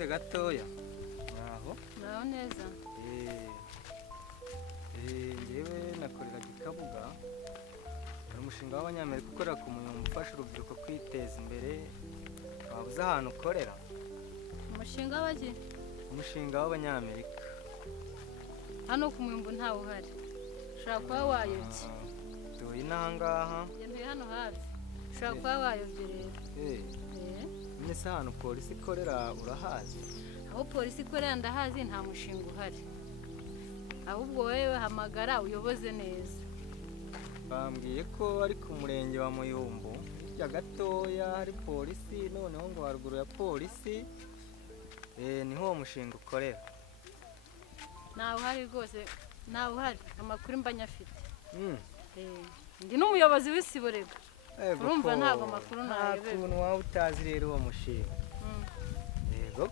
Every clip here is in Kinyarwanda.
bureze gatoya naho neza ngewe nakoreraga ikabuga hari umushinga w'abanyamerika ukorera ku Muyumbu ufasha urubyiruko kwiteza imbere waba uzi ahantu ukorera umushinga w'iki umushinga w'abanyamerika hano ku Muyumbu ntawe uhari ushobora kuba wayobye tuye n'ahangaha ntuye hano hafi ushobora kuba wayobye rero mbese ahantu polisi ikorera urahazi aho polisi ikorera ndahazi nta mushinga uhari ahubwo wowe hamagara uyoboze neza bambwiye ko ari ku murenge wa Muyumbu hirya gatoya hari polisi noneho ngo haruguru ya polisi niho uwo mushinga ukorera ntawe uhari rwose ntawe uhari amakuru mba nyafite ndi n'umuyobozi w'isiborega urumva ntabwo amakuru nayobewe nta kuntu waba utazi rero uwo mushinga yego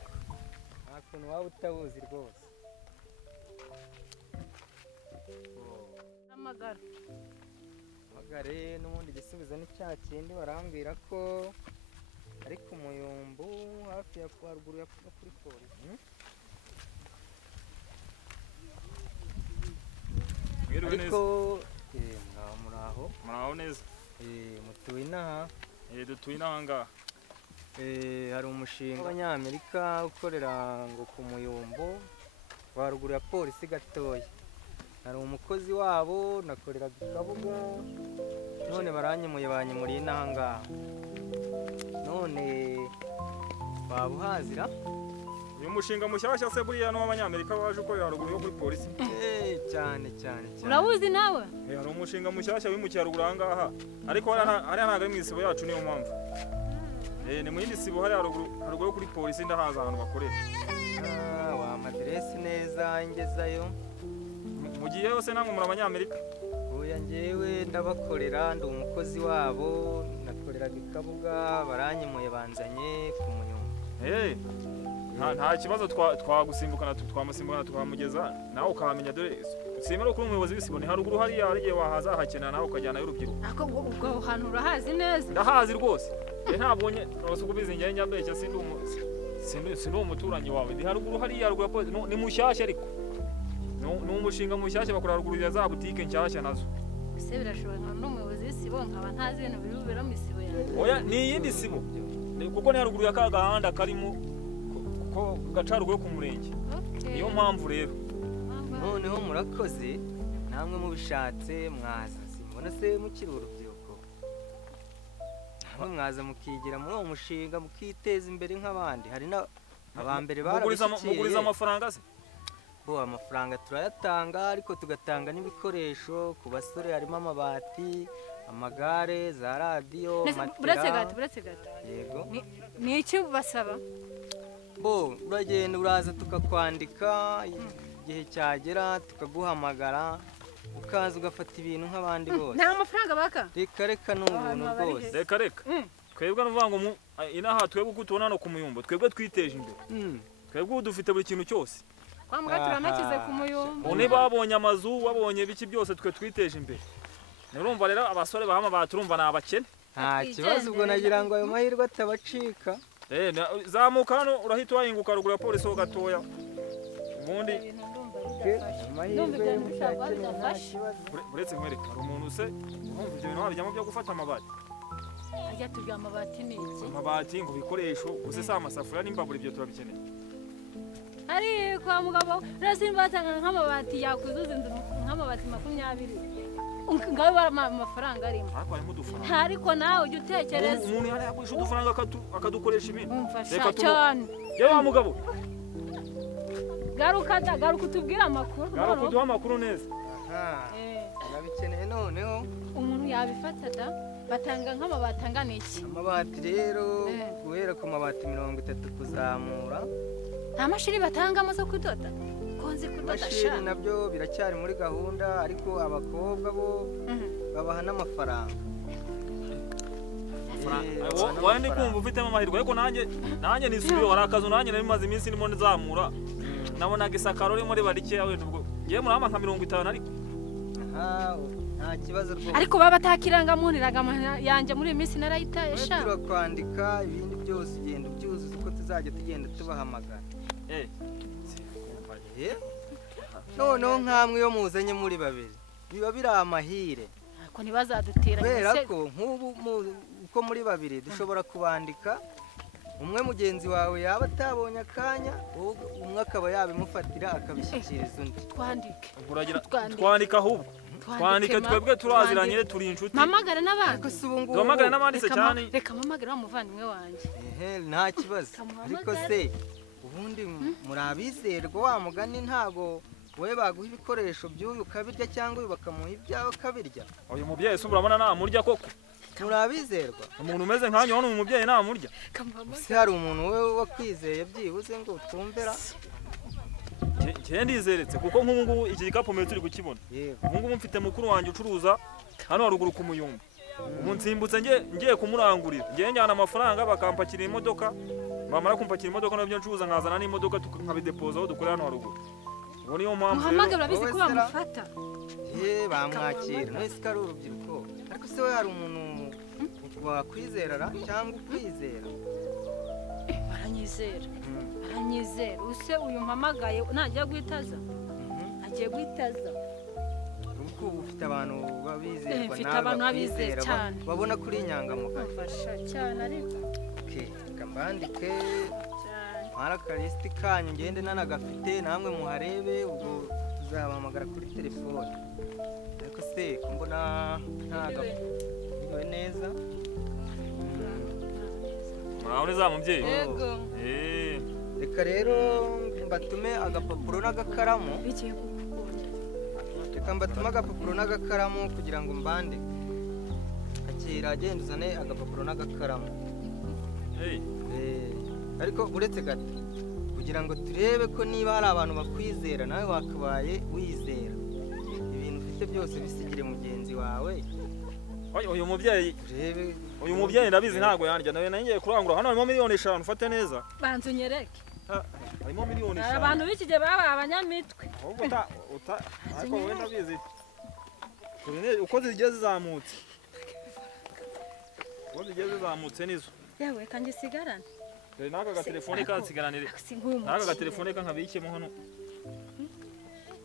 nta kuntu waba utabuzi rwose hamagare n'ubundi igisubizo ni cya kindi barambwira ko ari ku Muyumbu hafi ya haruguru ya kuri polisi ariko muraho neza mutuye inaha dutuye inaha ngaha hari umushinga w'abanyamerika ukorera ngo ku Muyumbu haruguru ya polisi gatoya hari umukozi wabo nakoreraga ikabuga none baranyemuye banyemuriye inaha ngaha none waba uhazira uyu mushinga mushyashya se buriya n'uw'abanyamerika waje ukorera haruguru yo kuri polisi cyane urabuzi nawe hari umushinga mushyashya wimukiye haruguru aha ngaha ariko hariya ntabwo ari mu isibo yacu niyo mpamvu ni mu yindi sibo hariya haruguru yo kuri polisi ndahaza ahantu bakorera wamadiresi neza ingezayo mugiye yose namwe muri abanyamerika oya njyewe ndabakorera ndi umukozi wabo nakoreraga ikabuga baranyemuye banzanye ku Muyumbu nta kibazo twamusimbukana tukamugeza nawe ukahamenya dore simera ko umuyobozi w'isibo ni haruguru hariya hari igihe wahaza hakenera nawe ukajyana y'urubyiruko ubwo hantu urahazi neza ndahazi rwose ntabwo ubizi njyewe nyabeshya sindi umuturanyi wawe ndi haruguru hariya haruguru ya polisi ni mushyashya ariko ni umushinga mushyashya bakora haruguru ya za butike nshyashya nazo ese birashoboka nka n'umuyobozi w'isibo nkaba ntazi ibintu biri bubera mu isibo yanjye oya ni iyindi sibo kuko ni haruguru ya ka gahanda karimo ko gaca haruguru yo ku murenge niyo mpamvu rero noneho murakoze namwe mubishatse mwaza simbona se mukiri urubyiruko mwaza mukigira muri uwo mushinga mukiteza imbere nk'abandi hari abambere barabishyikiye muguriza amafaranga se amafaranga turayatanga ariko tugatanga n'ibikoresho ku basore harimo amabati amagare za radiyo matera buretse gato yego ni iki basaba uragenda uraza tukakwandika igihe cyagera tukaguhamagara ukaza ugafata ibintu nk'abandi bose nta mafaranga baka reka ni ubuntu rwose reka twebwe n'uvuga ngo inaha twebwe uko tubona hano ku Muyumbu twebwe twiteje imbere twebwe ubu dufite buri kintu cyose kwa mbwa turanakize ku Muyumbu niba babonye amazu babonye biki byose twe twiteje imbere urumva rero abasore bahama baturumva ni abakene nta kibazo ubwo nagira ngo ayo mahirwe atabacika zamuka hano urahita wahinguka haruguru ya polisi ho gatoya ubundi amahirwe y'umushakire nta kibazo uretse nkwereka hari umuntu se urumva ibyo bintu wabijyamo byo gufata amabati ajya turya amabati ni iki amabati ngo ibikoresho gusa si amasafuriya n'imbabura ibyo turabikeneye ari kwa mugabo rasi batanga nk'amabati yakuzuza inzu nk'amabati 20 ngabe amafaranga arimo ariko harimo udufaranga ariko nawe ujya utekereza umuntu yari yagurisha udufaranga akadukoresha ibintu reka cyane yewe wa mugabo garuka utubwire amakuru garuka uduha amakuru neza nabikeneye noneho umuntu yabifata da batanga nk'amabati angana iki amabati rero guhera ku mabati 30 kuzamura nta mashini batangamo zo kudoda konzi kudoda mashini nabyo biracyari muri gahunda ariko abakobwa bo babaha n'amafaranga wowe ndi kumva ufitemo amahirwe ariko nanjye nisubiye wari akazu nanjye nari maze iminsi ndimo nzamura nabonaga isakaro ririmo riba rikeya wenda ubwo ngiye murama nka 50 ariko nta kibazo rwose ariko baba batakirangamuntu yanjye muri iyi minsi narayitaye sha turakwandika ibindi byose ugenda ubyuzuza uko tuzajya tugenda tubahamagara. Eh. Noneho nkamwe iyo muzanye muri babiri biba biri amahire. Ariko ntibazadutera Kubera ko nk'ubu uko muri babiri dushobora kubandika, umwe mugenzi wawe yaba atabonye akanya, umwe akaba yabimufatira akabishyikiriza undi. Twandike. Twandika ahubwo. Twandike twebwe turaziranye turi inshuti. Mpamagare n'abandi. Duhamagare n'abandi se cyane. Reka mpamagare umuvandimwe wanjye. Nta kibazo. Ariko se ubundi muri abizerwa wa mugani ntago we baguha ibikoresho by'uyu ukabirya cyangwa uyu bakamuha ibyawe akabirya. Uyu mubyeyi se urabona namurya koko? Muri abizerwa. Umuntu umeze nkanyu hano umubyeyi namurya. Se hari umuntu we wakwizeye byibuze ngo utumvera. Njye ndizeretse kuko nk'ubu ngubu iki gikapu mwe turi kukibona. Ubu ngubu mfite mukuru wanjye ucuruza hano haruguru ku Muyumbu. Ubu nsimbutse ngiye kumurangurira. Ngiye njyana amafaranga bakampakira imodoka. Bamara kumpakira imodoka nabyo ncuruza nkazana n'imodoka tukabidepoza aho dukorera hano haruguru. Ubu niyo mpamvu Muhamagara urabizi ko bamufata. Bamwakira. None se ari urubyiruko. Ariko se we hari umuntu wakwizera cyangwa ukwizera? Baranyizera. Baranyizera. Use uyu mpamagaye ntajya guhitaza. Agiye guhitaza. Uko ufite abantu babizerwa mfite abantu babizera cyane. Babona kuri inyangamugayo. Bafasha cyane ariko. Kambandike. Marakarisiti kanyu ngende nanagafite namwe muharebe ubwo tuzabahamagara kuri telefone. Ariko se kumbona ntaga biwe neza. Muraho za mubyeyi? Yego. Reka rero mbatume agapapuro n'agakaramu. Bigiye kugukunda. Reka mbatume agapapuro n'agakaramu kugira ngo mbandike. Akira agenda uzane agapapuro n'agakaramu. Ariko uretse gato kugira ngo turebe ko niba hari abantu bakwizera nawe wakabaye wizera. Ibintu ufite byose bisigire mugenzi wawe. Uyu mubyeyi ndabizi ntago yandya nawe ngiye kurangura hano harimo miliyoni 5 ufate neza. Banzu nyereke. Harimo miliyoni 5. Abantu b'ikige baba abanyamitwe. Ahubwo ariko wowe ndabizi. Uko zigeze zizamutse. Uko zigeze zizamutse nizo. Yewe kanjye sigarana. Naka gatelefone kansigaranire. Naka gatelefone kankabikemo hano.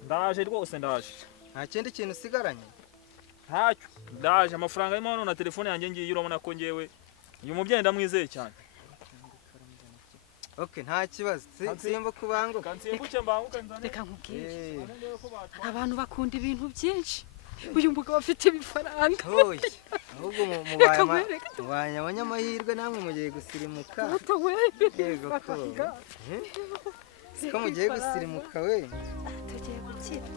Ndaje rwose ndaje. Nta kindi kintu usigaranye? Ntacyo. Ndaje amafaranga arimo hano na telefone yanjye ngiye urabona ko ngewe uyu mubyeyi ndamwizeye cyane. Okay, nta kibazo. Simba kubanguka. Kansimbuke mbanguka nzane. Reka nkubwire. Abantu bakunda ibintu byinshi. Uyu mugabo afite ibifaranga. Ahubwo mubanya abanyamahirwe namwe mugiye gusirimuka. Yego ko. Siko mugiye gusirimuka we. Tugiye gukira.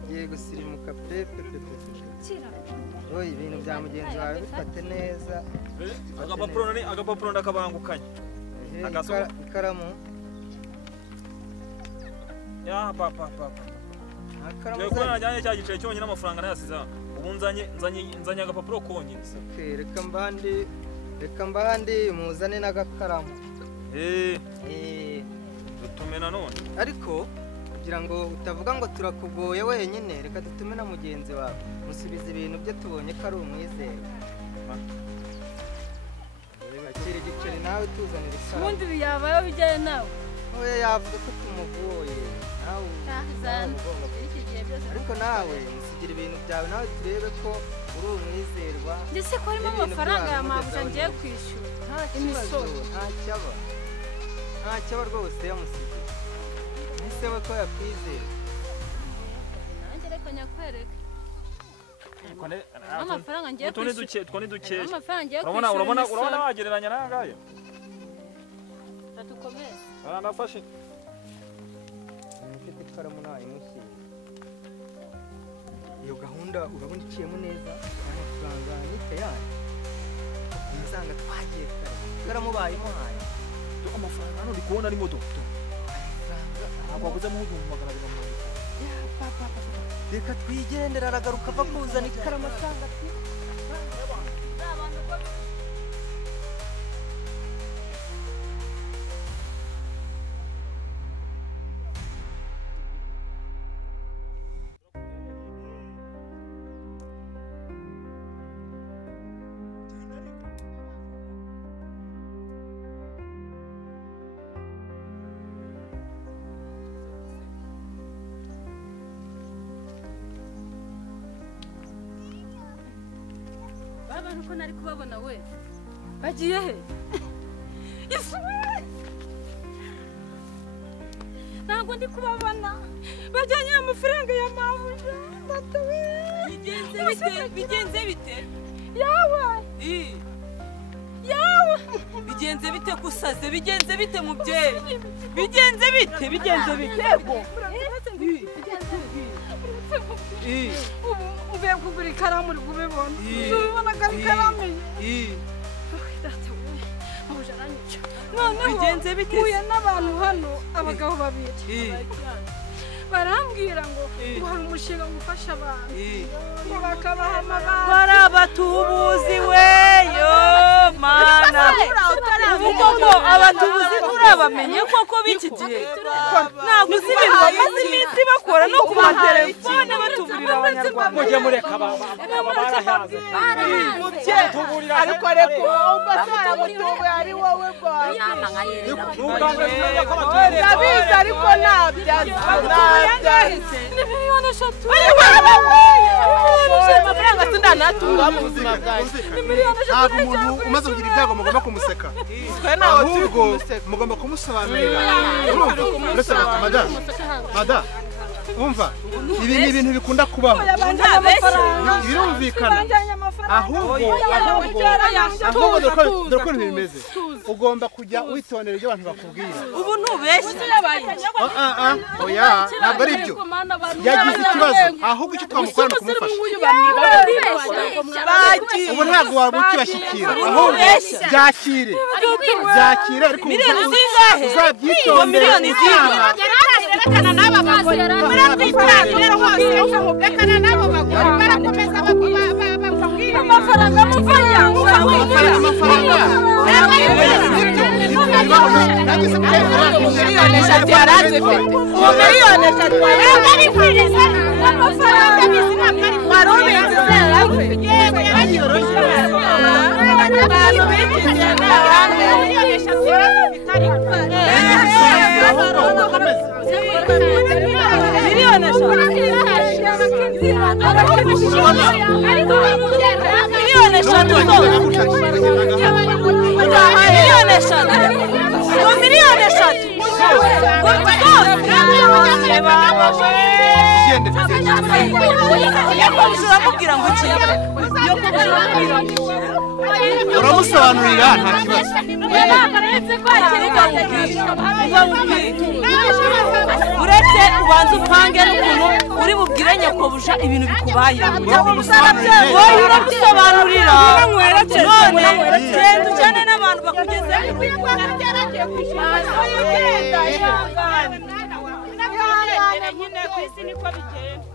Tugiye gusirimuka pepe. Ibintu bya mugenzi wawe bifate neza. Agapapuro ndakabangukanye. Ikaramu. Ya papa. Ko najyanye cya gice cyonyine amafaranga nayasiza. Ubu nzanye agapapuro konyine. Reka mbandi muzane n'agakaramu. Dutume nanone. Ariko kugira ngo utavuga ngo turakugoye wenyine reka dutume na mugenzi wawe. Musubiza ibintu bye tubonye ko ari umwizero. Akira igiceri nawe tuzanira isaro. Ubundi yabaye bijyaye nawe. Oya yavuga ko tumugoye. Ariko nawe musigira ibintu byawe nawe turebe ko uri umwizerwa. Ndetse ko harimo amafaranga ya mabuja ngiye kwishyura. Imisoro. Ntacyaba rwose yamusigiye. Ese we ko yakwizera. Nanjye reka nyakwereka. Amafaranga ngiye kwishyura. Twone dukeje. Amafaranga ngiye kwishyura. Urabona wagereranya n'angaya. Tatukomeze. Nafashe. Mfite ikaramu nayo imushyira. Iyo gahunda urabona iciyemo neza amafaranga nite yayo. Umusanga twagiye kare. Ikaramu bayimuhaye. Amafaranga hano ndi kubona ari modoka. Ntabwo waguze mu hudu magana abiri na 50. Reka twigendera aragaruka ava kuzana ikaramu asanga ati none ko nari kubabona we bagiye he ntabwo ndi kubabona bajyanye amafaranga ya mabuja ndatuwe bigenze bite yawe bigenze bite kusaze bigenze bite mubyeyi bigenze bite go uvuye kugura ikaramu uri kubibona ubibona ko ari ikaramu bigenze bite uye n'abantu hano abagabo babiri barambwira ngo hari umushinga ngo ufashe abantu ngo bakabaha amabanga bari abatubuzi weyo mana uvuga ngo abatubuzi turabamenye koko b'iki gihe ntabwo uzi ibintu bamaze iminsi bakora no ku matelefone batuburira abanyarwanda mujye mureka barahaze ariko reka ugasara mutubuye ari wowe bwawe ndabizi ariko ntabyaza ni miliyoni 3 amafaranga sindanatunga mu buzima bwanjye ntabwo umuntu umaze kugira ibyago mugomba kumuseka ahubwo mugomba kumusobanurira mada umva ibi ni ibintu bikunda kubaho birumvikana ahubwo dore ko bimeze ugomba kujya witondera ibyo abantu bakubwira ubu ntubeshye oya ntabwo ari byo yagize ikibazo ahubwo icyo twamukora ni ukumufasha ubu ntabwo waba ukibashyikira ahubwo byakire ariko uzabyitonde miliyoni zingahe rekana n'aba bagore muratwitangira hose rekana n'abo bagore barakomeza bakubwira amafaranga miliyoni 3 yarazifite uwo miliyoni 3 yarabifiriza amafaranga bizima bari warubizi yego yaranyoroshye abantu bikiye n'abandi miliyoni 3 yarazifite uramusobanurira nta kibazo uretse ubanza upange n'ukuntu uri bubwire nyakobuja ibintu bikubaye wowe uramusobanurira none genda ujyane n'abantu bakugezeho nyine ku isi niko bigenda